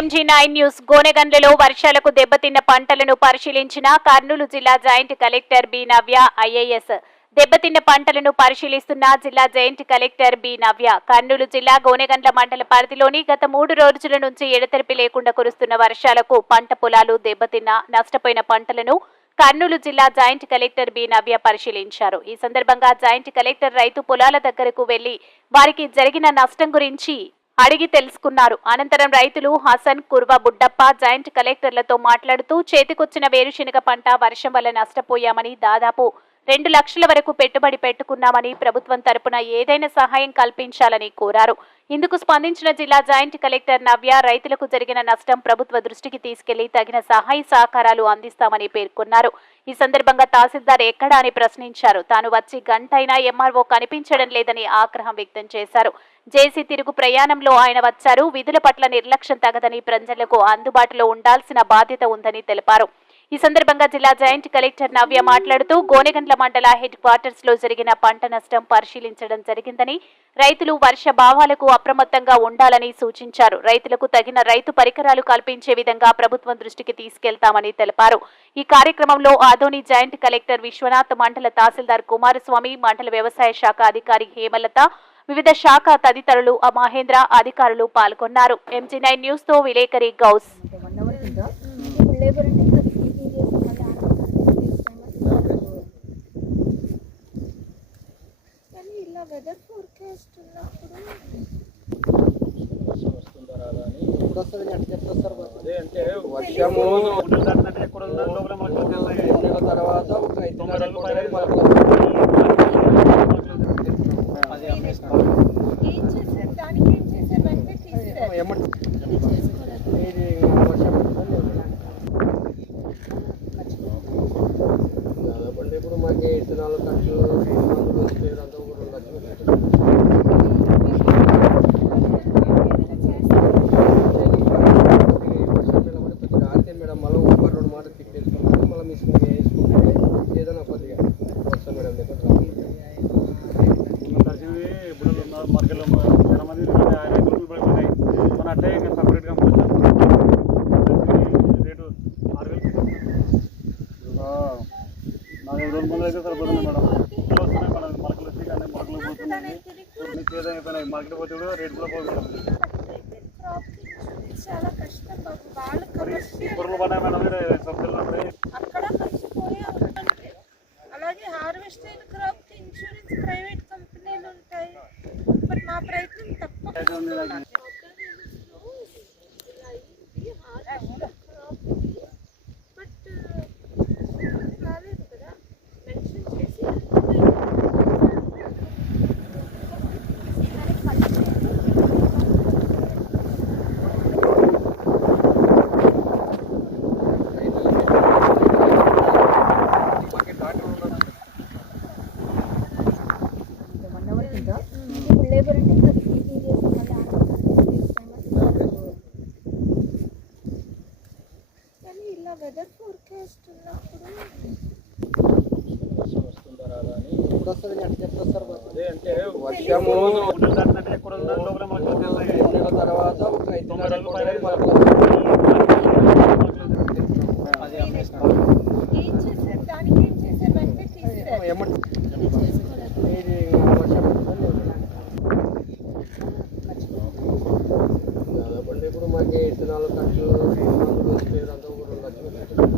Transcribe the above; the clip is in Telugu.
MG9 న్యూస్ గోనెగండ్లలో వర్షాలకు దెబ్బతిన్న పంటలను పరిశీలించిన కర్నూలు జిల్లా జాయింట్ కలెక్టర్ బి నవ్య ఐఏఎస్. దెబ్బతిన్న పంటలను పరిశీలిస్తున్న జిల్లా జాయింట్ కలెక్టర్ బి నవ్య కర్నూలు జిల్లా గోనెగండ్ల మండల పరిధిలోని గత 3 రోజుల నుంచి ఎడతెరిపి లేకుండా కురుస్తున్న వర్షాలకు పంట పొలాలు దెబ్బతిన్న నష్టపోయిన పంటలను కర్నూలు జిల్లా జాయింట్ కలెక్టర్ బి నవ్య పరిశీలించారు. ఈ సందర్భంగా జాయింట్ కలెక్టర్ రైతు పొలాల దగ్గరకు వెళ్లి వారికి జరిగిన నష్టం గురించి అడిగి తెలుసుకున్నారు. అనంతరం రైతులు హసన్, కుర్వ, బుడ్డప్ప జాయింట్ కలెక్టర్లతో మాట్లాడుతూ చేతికొచ్చిన వేరుశెనగ పంట వర్షం వల్ల నష్టపోయామని, దాదాపు 2 లక్షల వరకు పెట్టుబడి పెట్టుకున్నామని, ప్రభుత్వం తరపున ఏదైనా సహాయం కల్పించాలని కోరారు. ఇందుకు స్పందించిన జిల్లా జాయింట్ కలెక్టర్ నవ్య రైతులకు జరిగిన నష్టం ప్రభుత్వ దృష్టికి తీసుకెళ్లి తగిన సహాయ సహకారాలు అందిస్తామని పేర్కొన్నారు. ఈ సందర్భంగా తహసీల్దార్ ఎక్కడా అని ప్రశ్నించారు. తాను వచ్చి గంటైనా ఎంఆర్ఓ కనిపించడం లేదని ఆగ్రహం వ్యక్తం చేశారు. జేసీ తిరుగు ప్రయాణంలో ఆయన వచ్చారు. విధుల పట్ల నిర్లక్ష్యం తగదని, ప్రజలకు అందుబాటులో ఉండాల్సిన బాధ్యత ఉందని తెలిపారు. ఈ సందర్భంగా జిల్లా జాయింట్ కలెక్టర్ నవ్య మాట్లాడుతూ గోనెగండ్ల మండల హెడ్ క్వార్టర్స్ లో జరిగిన పంట నష్టం పరిశీలించడం జరిగిందని, రైతులు వర్ష భావాలకు అప్రమత్తంగా ఉండాలని సూచించారు. రైతులకు తగిన రైతు పరికరాలు కల్పించే విధంగా ప్రభుత్వం దృష్టికి తీసుకెళ్తామని తెలిపారు. ఈ కార్యక్రమంలో ఆదోని జాయింట్ కలెక్టర్ విశ్వనాథ్, మండల తహసీల్దార్ కుమారస్వామి, మండల వ్యవసాయ శాఖ అధికారి హేమలత, వివిధ శాఖ తదితరులు మహేంద్ర అధికారులు పాల్గొన్నారు. MG9 న్యూస్ తో విలేకరి గౌస్. వెదర్ ఫోర్కాస్ట్ ఉన్నప్పుడు అంటే వర్షము తర్వాత ఒక 5 దానికి ఏం చేశారు వెంటనే తీసారు. ఇప్పుడు మాకు విత్తనాలు ఖర్చు మేడం మళ్ళీ 2 మాటలు తిప్పేసుకుంటాం, మళ్ళీ మిషన్ వేసుకుంటే ఏదైనా కొద్దిగా వస్తాం మేడం. ఇప్పుడు మార్కెట్లో చాలా మంది రైతులు పడిపోయినాయి. మన అట్లే ఇంకా సపరేట్గా రేటు 6,000 4-5 రోజుల ముందు అయితే సరిపోతుంది మేడం. వస్తున్నాయి మన మార్కెట్లు వచ్చి కానీ మార్కెట్లో పోతున్నాయి. ఏదైనా అయిపోయినాయి మార్కెట్ పోతే కూడా రేటు కూడా పోతుంది. చాలా కష్టం పురుగులు పడ్డాయి మేడం సబ్సిడీలు అక్కడ మర్చిపోయి అవుతుంటే. అలాగే హార్వెస్ట్ అయిన క్రాప్ కి ఇన్సూరెన్స్ ప్రైవేట్ కంపెనీలు ఉంటాయి. బట్ మా ప్రయత్నం తప్ప వెదర్ ఫోర్కాస్ట్ ఉన్నప్పుడు అంటే వర్షము తర్వాత ఒక 5 దానికి ఏం చేశారు వెంటనే తీసారు. ఇప్పుడు మాకు విత్తనాలు ఖర్చు 2 లక్షలు